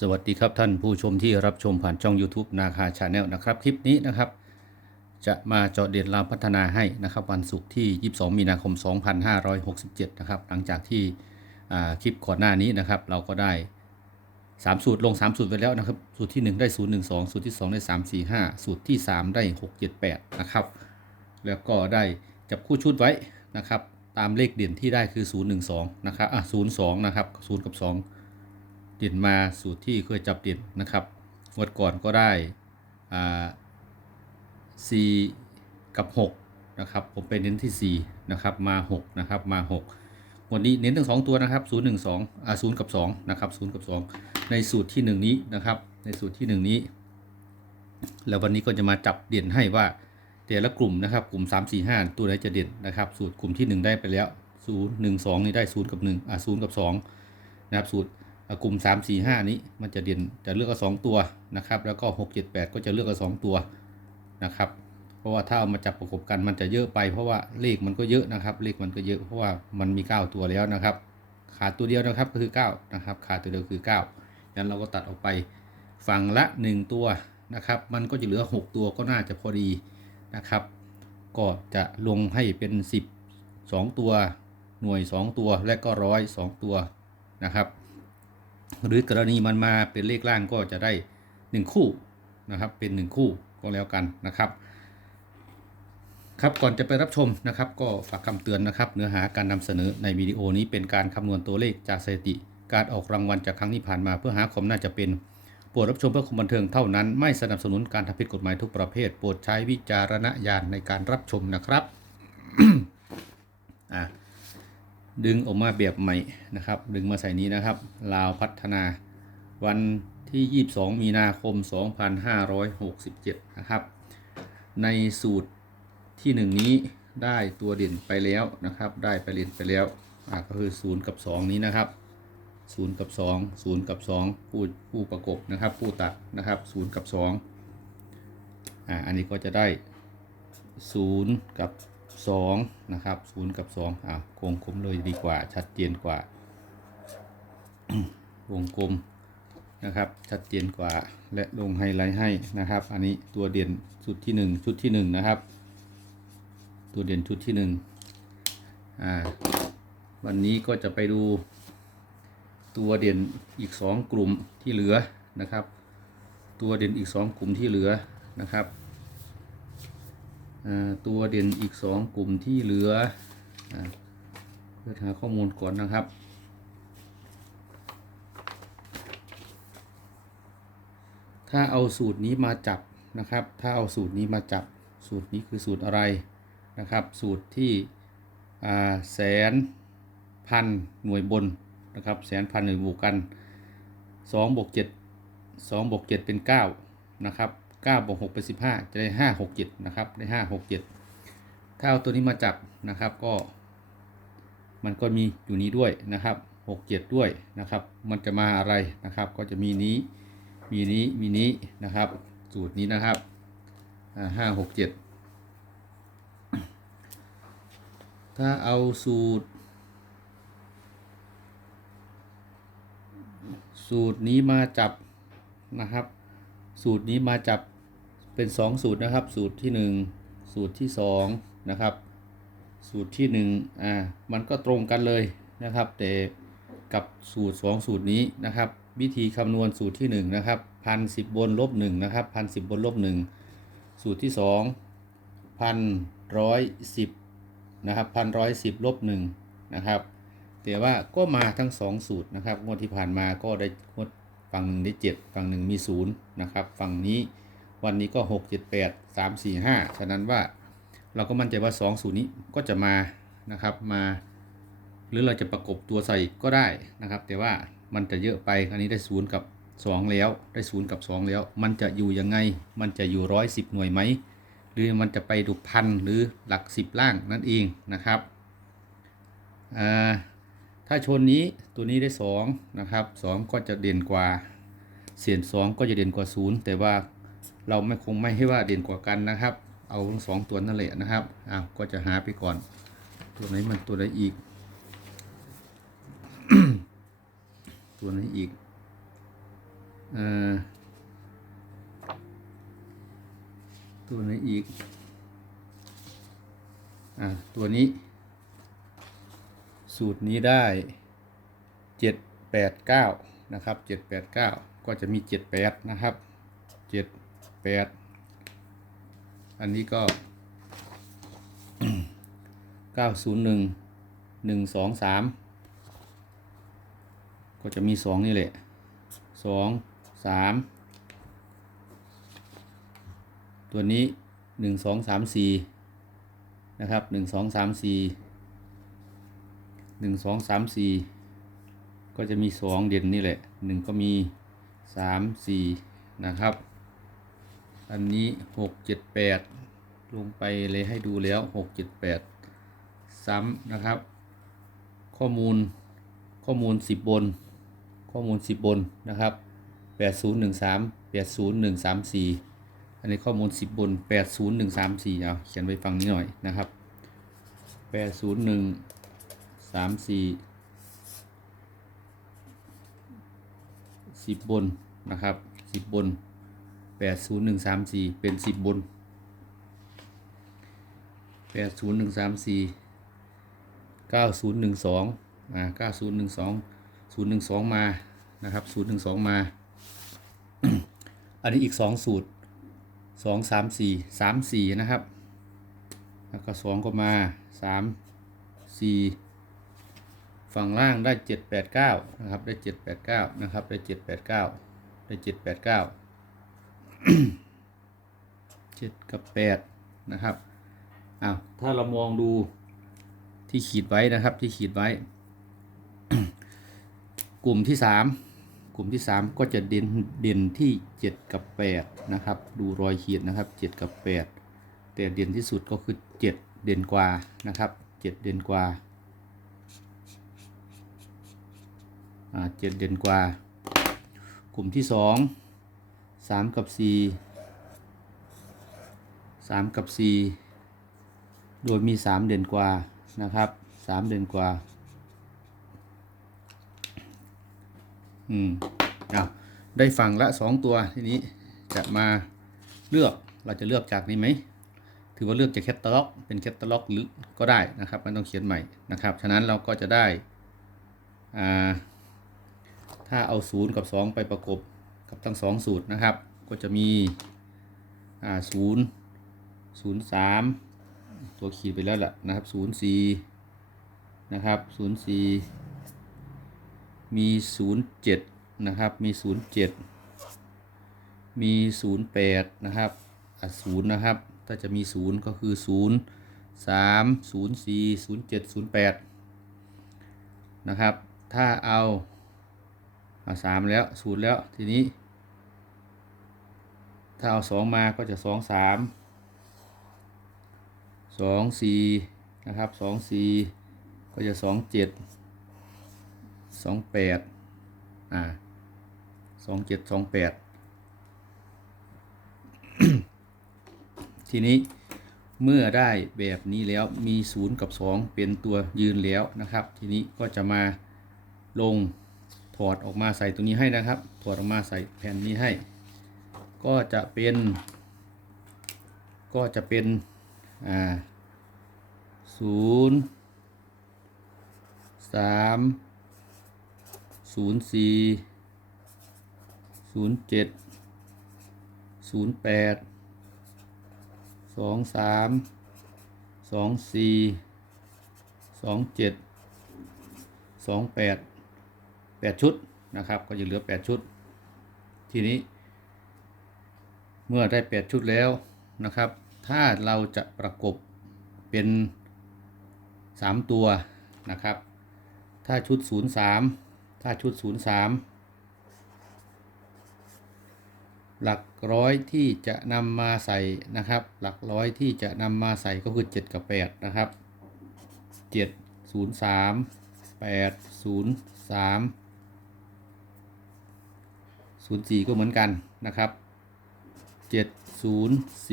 สวัสดีครับท่านผู้ชมที่รับชมผ่านช่อง YouTube นาคาชาแนลนะครับ คลิปนี้นะครับ จะมาเจาะเด่นรามพัฒนาให้นะครับ วันศุกร์ที่ 22 มีนาคม 2567 นะครับ หลังจากที่คลิปก่อนหน้านี้นะครับ เราก็ได้ 3 สูตรลง 3 สูตรไปแล้วนะครับ สูตรที่ 1 ได้ 0 1 2 สูตรที่ 2 ได้ 3 4 5 สูตรที่ 3 ได้ 6 7 8 นะครับ แล้วก็ได้จับคู่ชุดไว้นะครับ ตามเลขเด่นที่ได้คือ 0 1 2 นะครับอะ0 2 นะครับ 0 กับ 2 เด่นมาสูตรที่เคยจับเด่นนะครับงวดก่อนก็ได้อ่า4กับ 6 นะครับ ผมไปเน้นที่ 4 นะครับ มา 6 นะครับ มา 6 วันนี้เน้นทั้ง 2 ตัวนะครับ 0 1 2อ่า0กับ 2 นะครับ 0 กับ 2 ในสูตรที่ 1 นี้นะครับ ในสูตรที่ 1 นี้ แล้ววันนี้ก็จะมาจับเด่นให้ว่าแต่ละกลุ่มนะครับ กลุ่ม 3 4 5 ตัวไหนจะเด่นนะครับ สูตรกลุ่มที่ 1 ได้ไปแล้ว 0 1 2 นี่ได้ 0 กับ1อ่า0กับ2นะครับ สูตร กลุ่ม 3 4 5 นี้มันจะเด่นจะเลือกเอา2ตัวนะครับ แล้วก็ 6 7 8 ก็จะเลือกเอา2ตัวนะครับ เพราะว่าถ้าเอามาจับประกบกันมันจะเยอะไป เพราะว่าเลขมันก็เยอะนะครับ เลขมันก็เยอะเพราะว่ามันมี 9 ตัวแล้วนะครับ ขาดตัวเดียวนะครับก็คือ9นะครับขาดตัวเดียวคือ9งั้นเราก็ตัดออกไปฝั่งละ 1 ตัวนะครับ มันก็จะเหลือ 6 ตัวก็น่าจะพอดีนะครับ ก็จะลงให้เป็น 10 2 ตัว หน่วย 2 ตัวและก็ร้อย2ตัวนะครับ หรือกรณีมันมาเป็นเลขล่างก็จะได้ 1 คู่นะครับ เป็น 1 คู่ก็แล้วกันนะครับ ครับก่อนจะไปรับชมนะครับ ก็ฝากคำเตือนนะครับ เนื้อหาการนำเสนอในวิดีโอนี้เป็นการคำนวณตัวเลขจากสถิติ การออกรางวัลจากครั้งที่ผ่านมาเพื่อหาความน่าจะเป็นโปรดรับชมเพื่อความบันเทิงเท่านั้นไม่สนับสนุนการทำผิดกฎหมายทุกประเภท โปรดใช้วิจารณญาณในการรับชมนะครับอะ ดึงออกมาแบบใหม่นะครับ ดึงมาใส่นี้นะครับลาวพัฒนาวันที่ 22 มีนาคม 2567 นะครับ ในสูตรที่ 1 นี้ได้ตัวเด่นไปแล้วนะครับ ได้ไปเด่นไปแล้วอ่าก็คือ 0 กับ 2 นี้นะครับ 0 กับ 2 0 กับ 2 ผู้ผู้ประกบนะครับ ผู้ตัดนะครับ 0 กับ2อ่าอันนี้ก็จะได้ 0 กับ 2นะครับ0กับ2อะวงกลมเลยดีกว่าชัดเจนกว่า วงกลมนะครับ ชัดเจนกว่าและลงไฮไลท์ให้นะครับ อันนี้ตัวเด่นชุดที่ 1 ชุดที่ 1 นะครับ ตัวเด่นชุดที่1อ่าวันนี้ก็จะไปดูตัวเด่นอีก 2 กลุ่มที่เหลือนะครับ ตัวเด่นอีก 2 กลุ่มที่เหลือนะครับ ตัวเด่นอีก 2 กลุ่มที่เหลือเพื่อหาข้อมูลก่อนนะครับถ้าเอาสูตรนี้มาจับนะครับ ถ้าเอาสูตรนี้มาจับ สูตรนี้คือสูตรอะไรนะครับ สูตรที่แสนพันหน่วยบนนะครับ แสนพันหน่วยบวกกัน2บวก7 2บวก7เป็น 9 นะครับ 9บวก6เป็น15 จะได้ 5 6 7 นะครับ ได้ 5 6 7 ถ้าเอาตัวนี้มาจับนะครับก็ มันก็มีอยู่นี้ด้วยนะครับ 6 7 ด้วยนะครับ มันจะมาอะไรนะครับ ก็จะมีนี้ มีนี้ มีนี้นะครับ สูตรนี้นะครับห้าหกเจ็ดถ้าเอาสูตร สูตรนี้มาจับนะครับ สูตรนี้มาจับ เป็น 2 สูตรนะครับ สูตรที่ 1 สูตรที่2นะครับ สูตรที่1อ่ามันก็ตรงกันเลยนะครับ แต่กับสูตร 2 สูตรนี้นะครับ วิธีคำนวณสูตรที่ 1 นะครับพันสิบบนลบ1นะครับพันสิบบนลบ1สูตรที่2พันร้อยสิบนะครับพันร้อยสิบลบ1นะครับแต่ว่าก็มาทั้ง2สูตรนะครับงวดที่ผ่านมาก็ได้งวดฝั่งหนึ่งได้7ฝั่งหนึ่งมี0นะครับฝั่งนี้ วันนี้ก็ 6 7 8 3 4 5 ฉะนั้นว่าเราก็มั่นใจว่า 2 สูตรนี้ก็จะมานะครับมา หรือเราจะประกบตัวใส่ก็ได้นะครับ แต่ว่ามันจะเยอะไปอันนี้ได้0กับ 2 แล้วได้0กับ 2 แล้ว มันจะอยู่ยังไง มันจะอยู่110หน่วยไหมหรือมันจะไปดูพันหรือหลัก10ล่างนั่นเองนะครับอ่าถ้าชนนี้ตัวนี้ได้ 2 นะครับ 2 ก็จะเด่นกว่า เสียน 2 ก็จะเด่นกว่า 0 แต่ว่า เราไม่คงไม่ให้ว่าเด่นกว่ากันนะครับ เอาทั้งสองตัวนั่นแหละนะครับอ้าวก็จะหาไปก่อน ตัวไหนมันตัวไหนอีก ตัวไหนอีกเอ่อตัวไหนอีกอ่าตัวนี้ สูตรนี้ได้เจ็ดแปดเก้านะครับเจ็ดแปดเก้าก็จะมีเจ็ดแปดนะครับ แปดอันนี้ก็เก้าศูนย์หนึ่งหนึ่งสองสามก็จะมีสองนี่แหละสองสามตัวนี้หนึ่งสองสามสี่นะครับหนึ่งสองสามสี่หนึ่งสองสามสี่ก็จะมีสองเด่นนี่แหละหนึ่งก็มีสามสี่นะครับ อันนี้หกเจ็ดแปดลงไปเลยให้ดูแล้วหกเจ็ดแปดซ้ำนะครับ ข้อมูลข้อมูลสิบบน ข้อมูลสิบบนนะครับแปดศูนย์หนึ่งสามแปดศูนย์หนึ่งสามสี่อันนี้ข้อมูลสิบบนแปดศูนย์หนึ่งสามสี่เอาเขียนไว้ฟังนี้หน่อยนะครับแปดศูนย์หนึ่งสามสี่สิบบนนะครับสิบบน แปดศูนย์หนึ่งสามสี่เป็นสิบบนแปดศูนย์หนึ่งสามสี่เก้าศูนย์หนึ่งสองอ่าเก้าศูนย์หนึ่งสองศูนย์หนึ่งสองมานะครับศูนย์หนึ่งสองมา อันนี้อีกสองสูตรสองสามสี่สามสี่นะครับ แล้วก็สองก็มาสามสี่ฝั่งล่างได้เจ็ดแปดเก้านะครับ ได้เจ็ดแปดเก้านะครับ ได้เจ็ดแปดเก้าได้เจ็ดแปดเก้า เจ็ดกับแปดนะครับอ้าวถ้าเรามองดูที่ขีดไว้นะครับที่ขีดไว้ กลุ่มที่สามกลุ่มที่สามก็จะเด่นเด่นที่เจ็ดกับแปดนะครับ ดูรอยขีดนะครับเจ็ดกับแปดแต่เด่นที่สุดก็คือเจ็ดเด่นกว่านะครับเจ็ดเด่นกว่าอ่าเจ็ดเด่นกว่า กลุ่มที่สอง สามกับสี่สามกับสี่โดยมีสามเด่นกว่านะครับสามเดือนกว่า อืมเอาได้ฝั่งละสองตัวทีนี้จะมาเลือกเราจะเลือกจากนี้ไหมถือว่าเลือกจากแคตตาล็อกเป็นแคตตาล็อกหรือก็ได้นะครับไม่ต้องเขียนใหม่นะครับ ฉะนั้นเราก็จะได้ อ่า ถ้าเอาศูนย์กับสองไปประกบ กับทั้งสองสูตรนะครับ ก็จะมีอ่าศูนย์ศูนย์สามตัวขีดไปแล้วแหละนะครับศูนย์สี่นะครับศูนย์สี่มีศูนย์เจ็ดนะครับ มีศูนย์เจ็ดมีศูนย์แปดนะครับศูนย์นะครับ ถ้าจะมีศูนย์ก็คือศูนย์สามศูนย์สี่ศูนย์เจ็ดศูนย์แปดนะครับ ถ้าเอา เอะสามแล้วศูนย์แล้วทีนี้ ถ้าเอาสองมาก็จะสองสามสองสี่นะครับสองสี่ก็จะสองเจ็ดสองแปดอ่าสองเจ็ดสองแปดทีนี้เมื่อได้แบบนี้แล้วมีศูนย์กับสองเป็นตัวยืนแล้วนะครับ ทีนี้ก็จะมาลง ถอดออกมาใส่ตัวนี้ให้นะครับ ถอดออกมาใส่แผ่นนี้ให้ ก็จะเป็น ก็จะเป็น อ่าศูนย์สามศูนย์สี่ศูนย์เจ็ดศูนย์แปดสองสามสองสี่สองเจ็ดสองแปด แปดชุดนะครับ ก็จะเหลือแปดชุด ทีนี้ เมื่อได้แปดชุดแล้วนะครับ ถ้าเราจะประกบเป็น 3 ตัวนะครับ ถ้าชุด 03 ถ้าชุด 03 หลักร้อยที่จะนำมาใส่นะครับ หลักร้อยที่จะนำมาใส่ก็คือ 7 กับ 8 นะครับ 7 0 3 8 04ก็เหมือนกันนะครับ7 0 4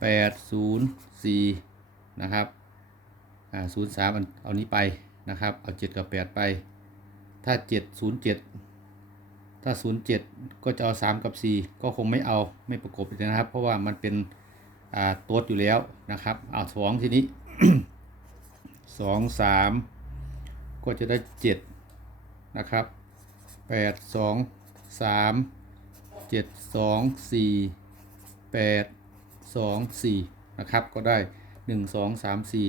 8 0 4นะครับอ่า0 3เอานี้ไปนะครับ เอา7กับ8ไป ถ้า7 0 7ถ้า07ก็จะเอา3กับ4ก็คงไม่เอาไม่ประกบเลยนะครับ เพราะว่ามันเป็นอ่าตัวอยู่แล้วนะครับเอาสองทีนี้สองสามก็จะได้เจ็ดนะครับ แปดสองสามเจ็ดสองสี่แปดสองสี่นะครับ ก็ได้หนึ่งสองสามสี่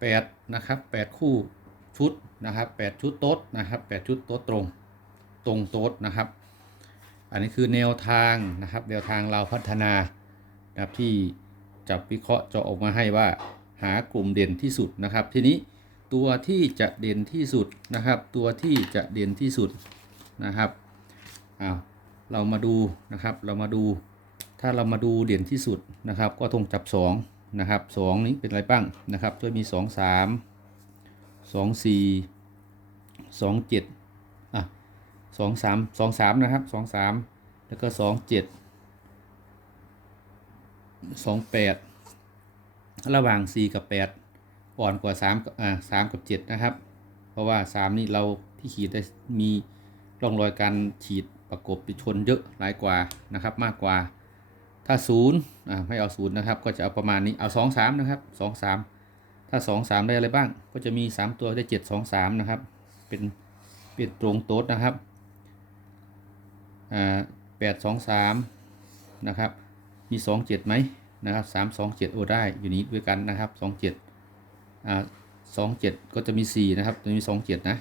แปดนะครับแปดคู่ชุดนะครับแปดชุดโต๊ดนะครับแปดชุดโต๊ดตรงตรงโต๊ดนะครับ อันนี้คือแนวทางนะครับแนวทางเราพัฒนานะครับที่จับวิเคราะห์เจาะออกมาให้ว่าหากลุ่มเด่นที่สุดนะครับ ทีนี้ตัวที่จะเด่นที่สุดนะครับ ตัวที่จะเด่นที่สุด นะครับอ้าวเรามาดูนะครับ เรามาดู ถ้าเรามาดูเด่นที่สุดนะครับ ก็ต้องจับ2นะครับ2นี้เป็นอะไรบ้างนะครับจะมี 2 3 2 4 2 7อะสองสามสองสามนะครับสองสามแล้วก็สองเจ็ดสองแปดระหว่างสี่กับแปดอ่อนกว่าสามอ่าสามกับเจ็ดนะครับ เพราะว่าสามนี่เราที่ขีดได้มี ร่องรอยการฉีดประกบไปชนเยอะหลายกว่านะครับมากกว่าถ้าศูนย์อ่าไม่เอาศูนย์นะครับก็จะเอาประมาณนี้เอาสองสามนะครับสองสามถ้าสองสามได้อะไรบ้าง ก็จะมีสามตัวได้เจ็ดสองสามนะครับ เป็นเป็นตรงโต๊ดนะครับแปดสองสามนะครับมีสองเจ็ดไหมนะครับสามสองเจ็ดโอได้อยู่นี้ด้วยกันนะครับสองเจ็ดอ่าสองเจ็ดก็จะมีสี่นะครับ ตัวนี้สองเจ็ดนะ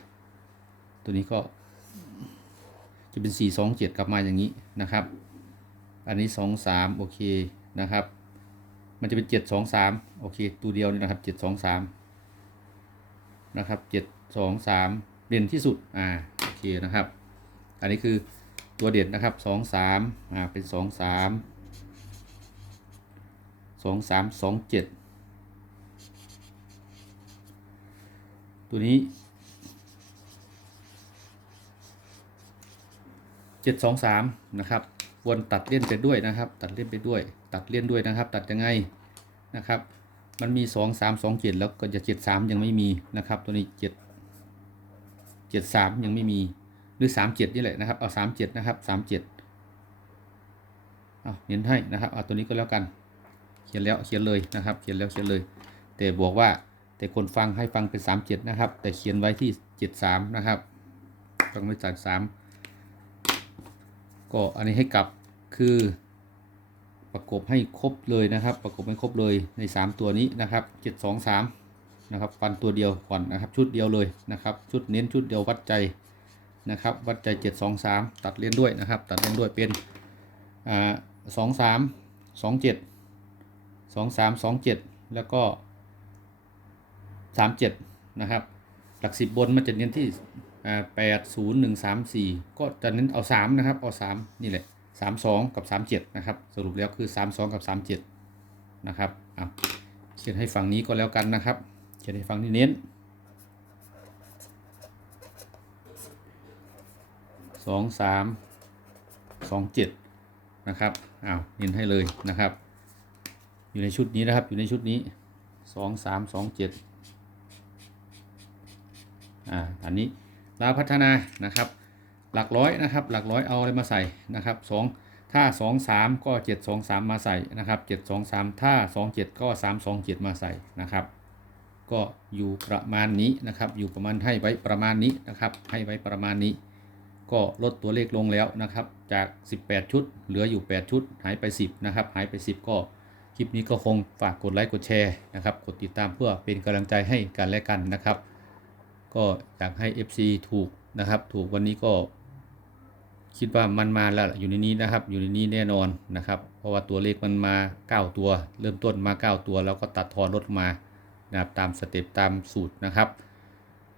ตัวนี้ก็ จะเป็นสี่สองเจ็ดกลับมาอย่างนี้นะครับ อันนี้สองสามโอเคนะครับ มันจะเป็นเจ็ดสองสามโอเค ตัวเดียวนี่นะครับเจ็ดสองสามนะครับเจ็ดสองสามเด่นที่สุด อ่า โอเคนะครับ อันนี้คือตัวเด่นนะครับสองสามอ่า เป็นสองสามสองสามสองเจ็ดตัวนี้ เจ็ดสองสามนะครับวนตัดเลี่ยนไปด้วยนะครับ ตัดเลี่ยนไปด้วย ตัดเลี่ยนด้วยนะครับ ตัดยังไงนะครับ มันมีสองสามสองเจ็ดแล้วก็จะเจ็ดสามยังไม่มีนะครับ ตัวนี้เจ็ดเจ็ดสามยังไม่มีหรือสามเจ็ดนี่แหละนะครับ เอาสามเจ็ดนะครับสามเจ็ดเอาเน้นให้นะครับเอาตัวนี้ก็แล้วกัน เขียนแล้วเขียนเลยนะครับ เขียนแล้วเขียนเลย แต่บอกว่าแต่คนฟังให้ฟังเป็นสามเจ็ดนะครับ แต่เขียนไว้ที่เจ็ดสามนะครับต้องไม่จัดสาม ก็อันนี้ให้กลับคือ ประกบให้ครบเลยนะครับ ประกบให้ครบเลยใน 3 ตัวนี้นะครับเจ็ดสองสามนะครับฟันตัวเดียวก่อนนะครับ ชุดเดียวเลยนะครับ ชุดเน้นชุดเดียววัดใจนะครับ วัดใจ 7 2 3 ตัดเล่นด้วยนะครับ ตัดเล่นด้วยเป็นอ่าสองสามสองเจ็ดสองสามสองเจ็ดแล้วก็สามเจ็ดนะครับ หลักสิบบนมันจะเน้นที่ แปดศูนย์หนึ่งสามสี่ก็จะเน้นเอาสามนะครับ เอาสามนี่แหละสามสองกับสามเจ็ดนะครับ สรุปแล้วคือสามสองกับสามเจ็ดนะครับอะเขียนให้ฝั่งนี้ก็แล้วกันนะครับ เขียนให้ฝั่งนี้เน้นสองสามสองเจ็ดนะครับอ้าวเน้นให้เลยนะครับ อยู่ในชุดนี้นะครับ อยู่ในชุดนี้สองสามสองเจ็ดอ่า อันนี้ ลาวพัฒนานะครับ หลักร้อยนะครับ หลักร้อยเอาอะไรมาใส่นะครับสองถ้าสองสามก็เจ็ดสองสามมาใส่นะครับเจ็ดสองสามถ้าสองเจ็ดก็สามสองเจ็ดมาใส่นะครับ ก็อยู่ประมาณนี้นะครับ อยู่ประมาณให้ไว้ประมาณนี้นะครับ ให้ไว้ประมาณนี้ ก็ลดตัวเลขลงแล้วนะครับ จาก 18 ชุด เหลืออยู่ 8 ชุด หายไป 10 นะครับ หายไป 10 ก็ คลิปนี้ก็คงฝากกดไลค์ กดแชร์นะครับ กดติดตามเพื่อเป็นกำลังใจให้กันและกันนะครับ ก็อยากให้ FC ถูกนะครับ ถูกวันนี้ก็ คิดว่ามันมาแล้วอยู่ในนี้นะครับ อยู่ในนี้แน่นอนนะครับ เพราะว่าตัวเลขมันมา 9 ตัว เริ่มต้นมา 9 ตัว แล้วก็ตัดทอนลดมานะครับตามสเต็ปตามสูตรนะครับ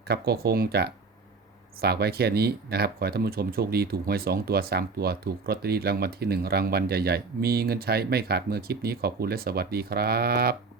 ครับก็คงจะฝากไว้แค่นี้นะครับ ขอให้ท่านผู้ชมโชคดีถูกหวย 2 ตัว 3 ตัว ถูกลอตเตอรี่รางวัลที่ 1 รางวัลใหญ่ ๆ มีเงินใช้ไม่ขาดมือคลิปนี้ขอบคุณและสวัสดีครับ